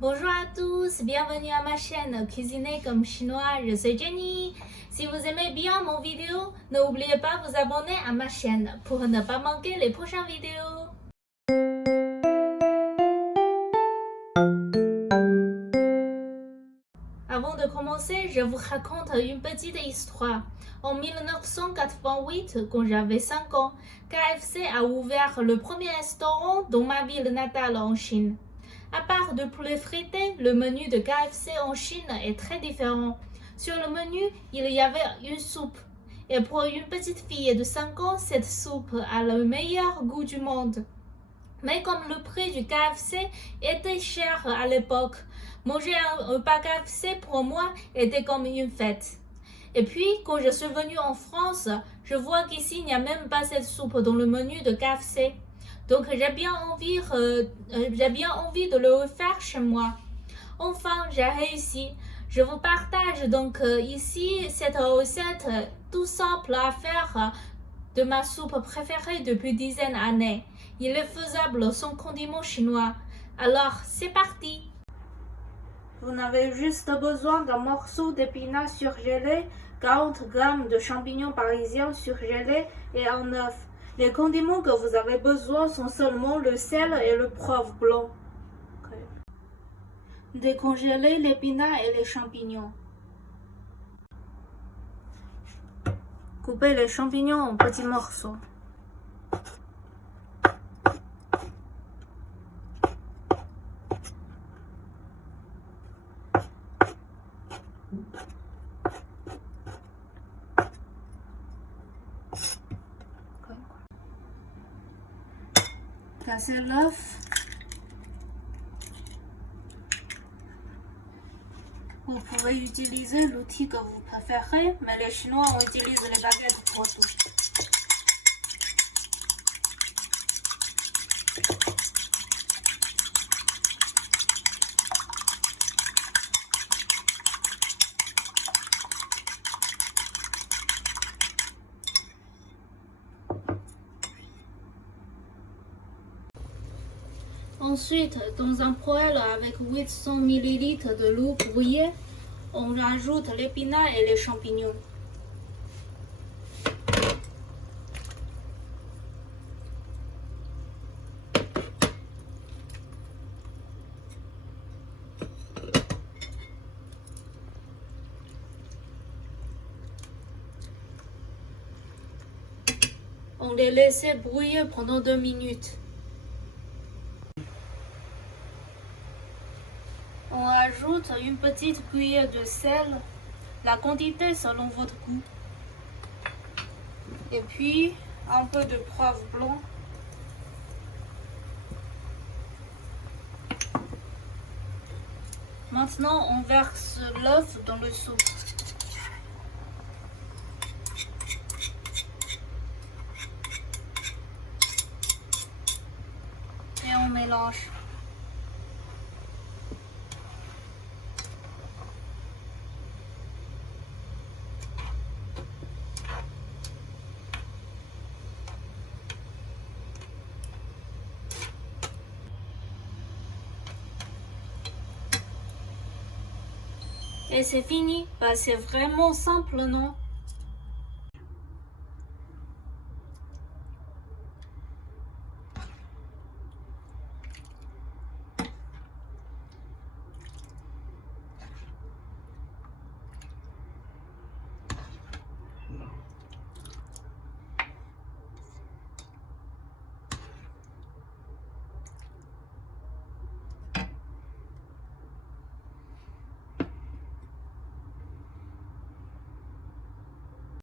Bonjour à tous, bienvenue à ma chaîne Cuisiner comme chinois, je suis Jenny. Si vous aimez bien mon vidéo, n'oubliez pas de vous abonner à ma chaîne pour ne pas manquer les prochaines vidéos. Avant de commencer, je vous raconte une petite histoire. En 1988, quand j'avais 5 ans, KFC a ouvert le premier restaurant dans ma ville natale en Chine. À part de poulet frité, le menu de KFC en Chine est très différent. Sur le menu, il y avait une soupe. Et pour une petite fille de 5 ans, cette soupe a le meilleur goût du monde. Mais comme le prix du KFC était cher à l'époque, manger un repas KFC pour moi était comme une fête. Et puis, quand je suis venue en France, je vois qu'ici, il n'y a même pas cette soupe dans le menu de KFC. Donc, j'ai bien envie de le refaire chez moi. Enfin, j'ai réussi. Je vous partage donc ici cette recette tout simple à faire de ma soupe préférée depuis dizaines d'années. Il est faisable sans condiment chinois. Alors, c'est parti! Vous n'avez juste besoin d'un morceau d'épinards surgelé, 40 g de champignons parisiens surgelés et un œuf. Les condiments que vous avez besoin sont seulement le sel et le poivre blanc. Décongelez l'épinard et les champignons. Coupez les champignons en petits morceaux. Cassez l'œuf. Vous pouvez utiliser l'outil que vous préférez, mais les Chinois utilisent les baguettes pour tout. Ensuite, dans un poêle avec 800 ml de l'eau brouillée, on rajoute l'épinard et les champignons. On les laisse brouiller pendant 2 minutes. On ajoute une petite cuillère de sel, la quantité selon votre goût. Et puis un peu de poivre blanc. Maintenant, on verse l'œuf dans le soupe. Et on mélange. Et c'est fini. Bah, c'est vraiment simple, non?